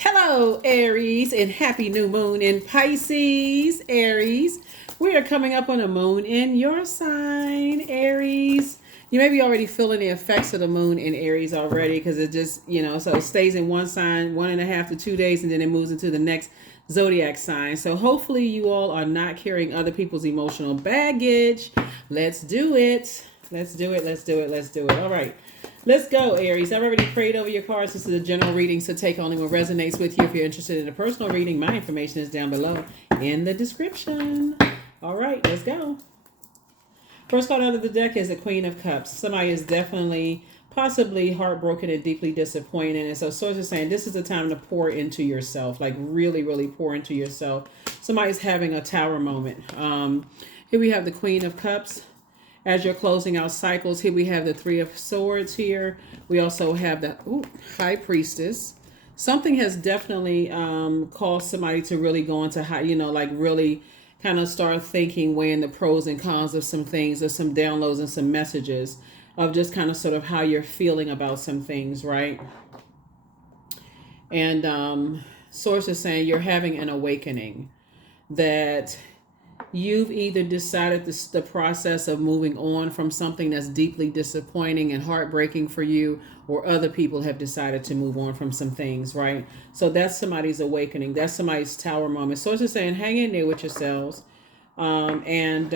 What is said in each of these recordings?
Hello, Aries, and happy new moon in Pisces, Aries. We are coming up on a moon in your sign, Aries. You may be already feeling the effects of the moon in Aries already because it just, so it stays in one sign 1.5 to 2 days and then it moves into the next zodiac sign. So hopefully you all are not carrying other people's emotional baggage. Let's do it. Let's do it. Let's do it. Let's do it. All right. Let's go, Aries. I've already prayed over your cards. This is a general reading, so take only what resonates with you. If you're interested in a personal reading, my information is down below in the description. All right, let's go. First card out of the deck is the Queen of Cups. Somebody is definitely, possibly heartbroken and deeply disappointed. And so Source is saying this is the time to pour into yourself, like really, really pour into yourself. Somebody's having a tower moment. Here we have the Queen of Cups. As you're closing out cycles, here we have the Three of Swords here. We also have the High Priestess. Something has definitely caused somebody to really go into high, like really kind of start thinking, weighing the pros and cons of some things, or some downloads and some messages of just kind of sort of how you're feeling about some things, right? And Source is saying you're having an awakening that you've either decided the process of moving on from something that's deeply disappointing and heartbreaking for you, or other people have decided to move on from some things, right? So that's somebody's awakening. That's somebody's tower moment. So it's just saying, hang in there with yourselves. And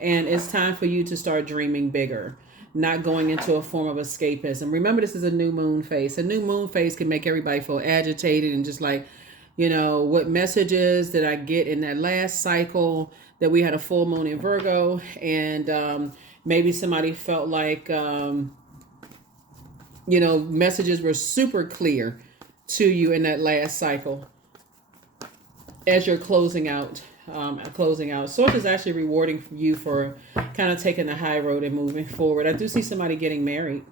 it's time for you to start dreaming bigger, not going into a form of escapism. Remember, this is a new moon phase. A new moon phase can make everybody feel agitated and just like, what messages did I get in that last cycle that we had a full moon in Virgo, and maybe somebody felt like, messages were super clear to you in that last cycle as you're closing out. Source is actually rewarding you for kind of taking the high road and moving forward. I do see somebody getting married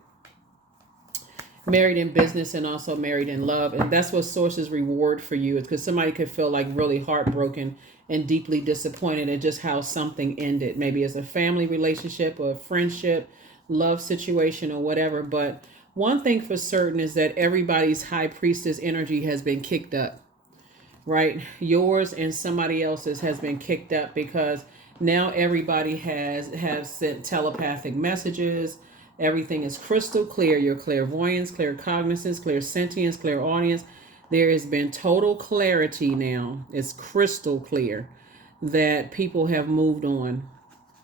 in business and also married in love, and that's what Source's reward for you is, because somebody could feel like really heartbroken and deeply disappointed at just how something ended, maybe as a family relationship or a friendship, love situation, or whatever. But one thing for certain is that everybody's High Priestess energy has been kicked up, right? Yours and somebody else's has been kicked up because now everybody has sent telepathic messages. Everything is crystal clear. Your clairvoyance, claircognizance, clairsentience, clairaudience. There has been total clarity now. It's crystal clear that people have moved on.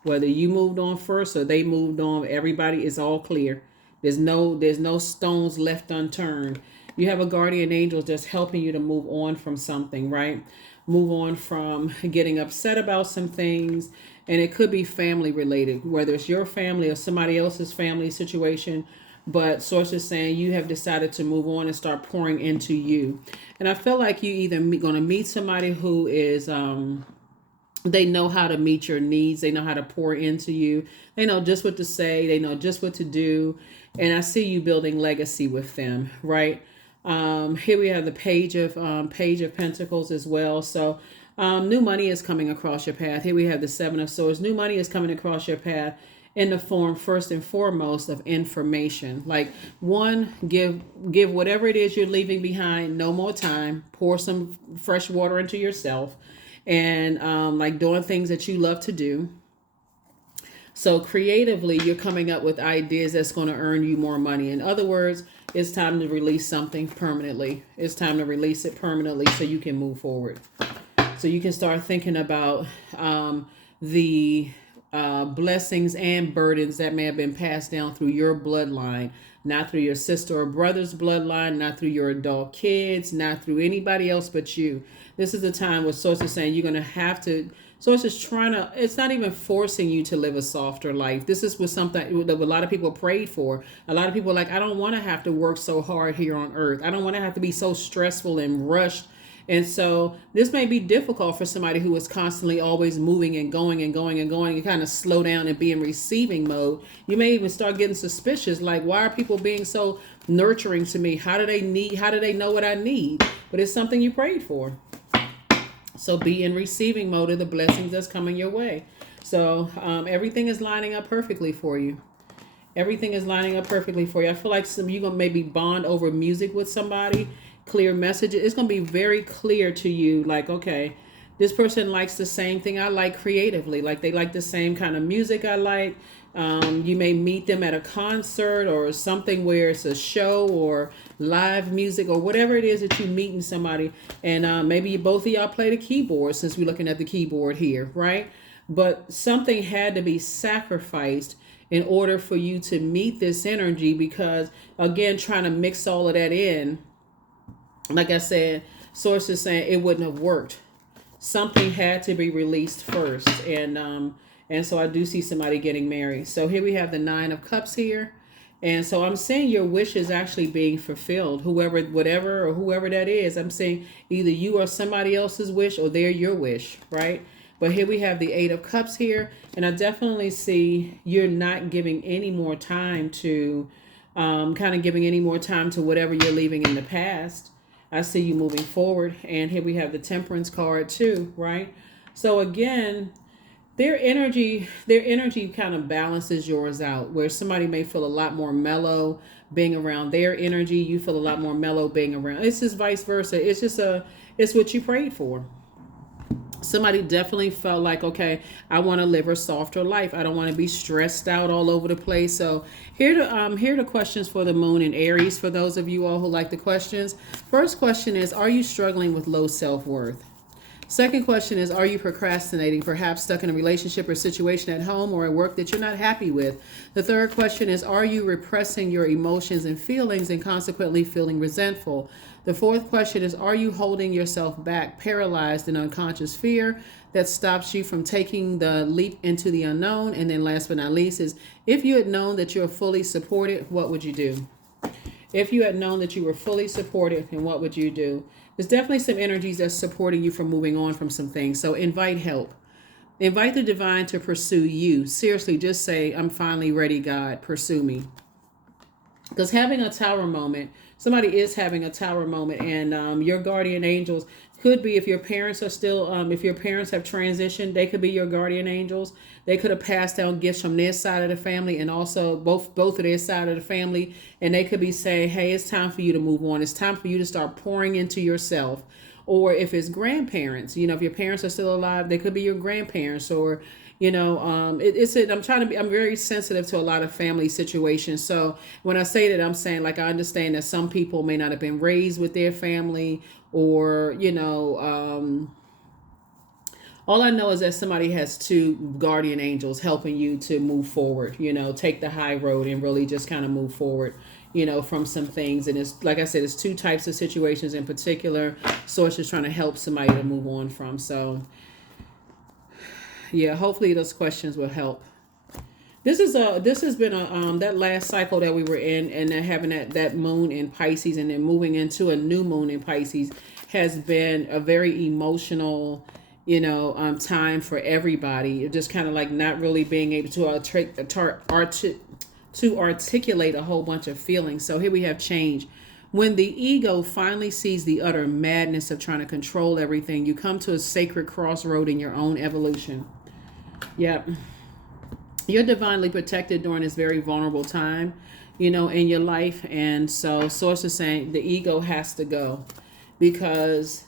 Whether you moved on first or they moved on, everybody is all clear. There's no stones left unturned. You have a guardian angel that's helping you to move on from something, right? Move on from getting upset about some things. And it could be family related, whether it's your family or somebody else's family situation. But Source is saying you have decided to move on and start pouring into you. And I feel like you either going to meet somebody who is, they know how to meet your needs. They know how to pour into you. They know just what to say. They know just what to do. And I see you building legacy with them, right? Here we have the Page of Pentacles as well. So new money is coming across your path. Here we have the Seven of Swords. New money is coming across your path in the form, first and foremost, of information. Like, one, give whatever it is you're leaving behind no more time. Pour some fresh water into yourself, and like doing things that you love to do. So creatively, you're coming up with ideas that's going to earn you more money. In other words, it's time to release something permanently. It's time to release it permanently so you can move forward. So you can start thinking about the blessings and burdens that may have been passed down through your bloodline, not through your sister or brother's bloodline, not through your adult kids, not through anybody else but you. This is the time where Source is saying you're going to have to. Source is trying to, it's not even forcing you to live a softer life. This is something that a lot of people prayed for. A lot of people are like, I don't want to have to work so hard here on earth. I don't want to have to be so stressful and rushed. And so this may be difficult for somebody who is constantly always moving and going and going and going. You kind of slow down and be in receiving mode. You may even start getting suspicious. Like, why are people being so nurturing to me? How do they know what I need? But it's something you prayed for. So be in receiving mode of the blessings that's coming your way. So everything is lining up perfectly for you. Everything is lining up perfectly for you. I feel like you're going to maybe bond over music with somebody clear messages. It's going to be very clear to you, like, okay, this person likes the same thing I like creatively. Like they like the same kind of music I like. You may meet them at a concert or something where it's a show or live music or whatever it is that you meeting somebody. And maybe both of y'all play the keyboard, since we're looking at the keyboard here, right? But something had to be sacrificed in order for you to meet this energy, because again, trying to mix all of that in, like I said, source is saying it wouldn't have worked. Something had to be released first. And so I do see somebody getting married. So here we have the 9 of Cups here. And so I'm saying your wish is actually being fulfilled. Whoever, whatever, or whoever that is, I'm saying either you or somebody else's wish, or they're your wish, right? But here we have the 8 of Cups here. And I definitely see you're not giving any more time to, kind of giving any more time to whatever you're leaving in the past. I see you moving forward. And here we have the Temperance card too, right? So again, their energy kind of balances yours out, where somebody may feel a lot more mellow being around their energy. You feel a lot more mellow being around. It's just vice versa. It's what you prayed for. Somebody definitely felt like, okay, I want to live a softer life. I don't want to be stressed out all over the place. So here are the questions for the moon in Aries, for those of you all who like the questions. First question is, are you struggling with low self-worth? Second question is, are you procrastinating, perhaps stuck in a relationship or situation at home or at work that you're not happy with? The third question is, are you repressing your emotions and feelings and consequently feeling resentful? The fourth question is, are you holding yourself back, paralyzed in unconscious fear that stops you from taking the leap into the unknown? And then last but not least is, if you had known that you're fully supported, what would you do? If you had known that you were fully supported, and what would you do? There's definitely some energies that's supporting you from moving on from some things. So invite help. Invite the divine to pursue you. Seriously, just say, I'm finally ready, God, pursue me. Because having a tower moment, somebody is having a tower moment, and your guardian angels could be, if your parents are still, if your parents have transitioned, they could be your guardian angels. They could have passed down gifts from their side of the family, and also both of their side of the family, and they could be saying, hey, it's time for you to move on. It's time for you to start pouring into yourself. Or if it's grandparents, if your parents are still alive, they could be your grandparents, or I'm very sensitive to a lot of family situations. So when I say that, I'm saying, like, I understand that some people may not have been raised with their family, or, all I know is that somebody has 2 guardian angels helping you to move forward, take the high road and really just kind of move forward, from some things. And it's, like I said, it's 2 types of situations in particular. Source is trying to help somebody to move on from. So yeah, hopefully those questions will help. This has been that last cycle that we were in, and then having that moon in Pisces and then moving into a new moon in Pisces has been a very emotional, time for everybody. Just kind of like not really being able to articulate a whole bunch of feelings. So here we have change. When the ego finally sees the utter madness of trying to control everything, you come to a sacred crossroad in your own evolution. Yep. You're divinely protected during this very vulnerable time, in your life. And so Source is saying the ego has to go, because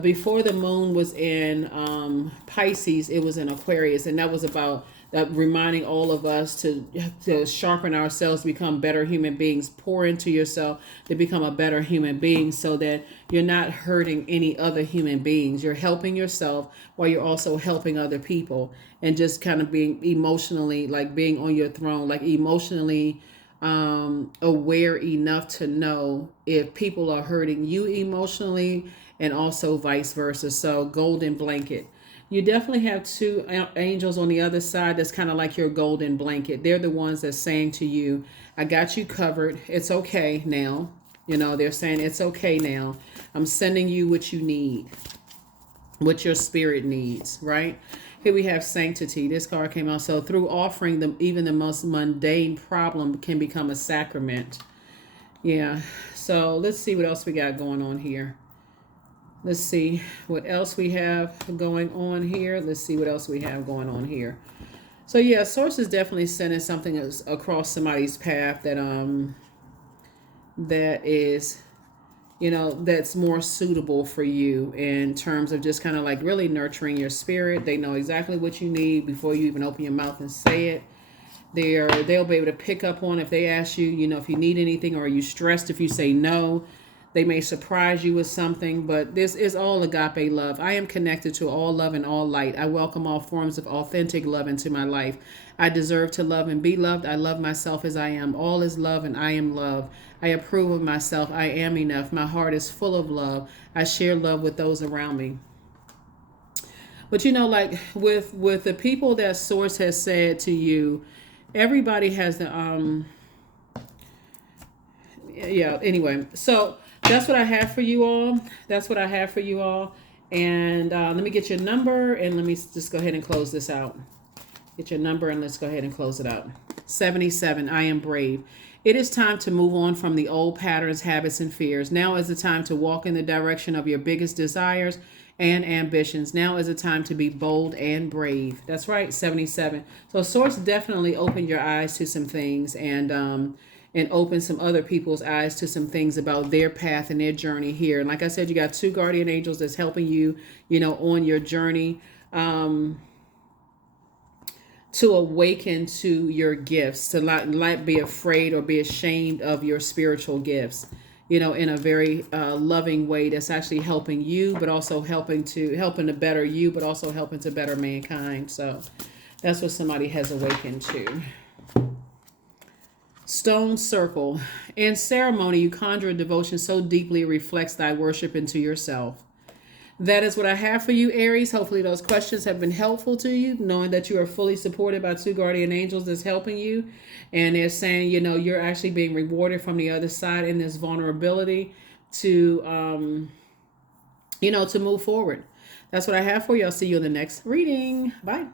before the moon was in Pisces, it was in Aquarius. And that was about reminding all of us to sharpen ourselves, to become better human beings, pour into yourself to become a better human being, so that you're not hurting any other human beings. You're helping yourself while you're also helping other people, and just kind of being emotionally, like being on your throne, like emotionally aware enough to know if people are hurting you emotionally, and also vice versa. So golden blanket. You definitely have 2 angels on the other side that's kind of like your golden blanket. They're the ones that's saying to you, I got you covered. It's okay now. They're saying it's okay now. I'm sending you what you need, what your spirit needs, right? Here we have sanctity. This card came out. So through offering them, even the most mundane problem can become a sacrament. Yeah. So let's see what else we got going on here. Let's see what else we have going on here. Let's see what else we have going on here. So yeah, Source is definitely sending something across somebody's path that is, that's more suitable for you in terms of just kind of like really nurturing your spirit. They know exactly what you need before you even open your mouth and say it. They'll be able to pick up on if they ask you, if you need anything, or are you stressed if you say no. They may surprise you with something, but this is all agape love. I am connected to all love and all light. I welcome all forms of authentic love into my life. I deserve to love and be loved. I love myself as I am. All is love and I am love. I approve of myself. I am enough. My heart is full of love. I share love with those around me. But like with the people that Source has said to you, everybody has the yeah, anyway. So that's what I have for you all. That's what I have for you all. And let me get your number, and let me just go ahead and close this out. Get your number and let's go ahead and close it out. 77. I am brave. It is time to move on from the old patterns, habits, and fears. Now is the time to walk in the direction of your biggest desires and ambitions. Now is the time to be bold and brave. That's right, 77. So Source definitely opened your eyes to some things, and open some other people's eyes to some things about their path and their journey here. And like I said, you got 2 guardian angels that's helping you, on your journey. To awaken to your gifts, to not be afraid or be ashamed of your spiritual gifts, in a very loving way that's actually helping you, but also helping to better you, but also helping to better mankind. So that's what somebody has awakened to. Stone circle. In ceremony, you conjure a devotion so deeply it reflects thy worship into yourself. That is what I have for you, Aries. Hopefully those questions have been helpful to you, knowing that you are fully supported by 2 guardian angels that's helping you. And they're saying, you're actually being rewarded from the other side in this vulnerability to, to move forward. That's what I have for you. I'll see you in the next reading. Bye.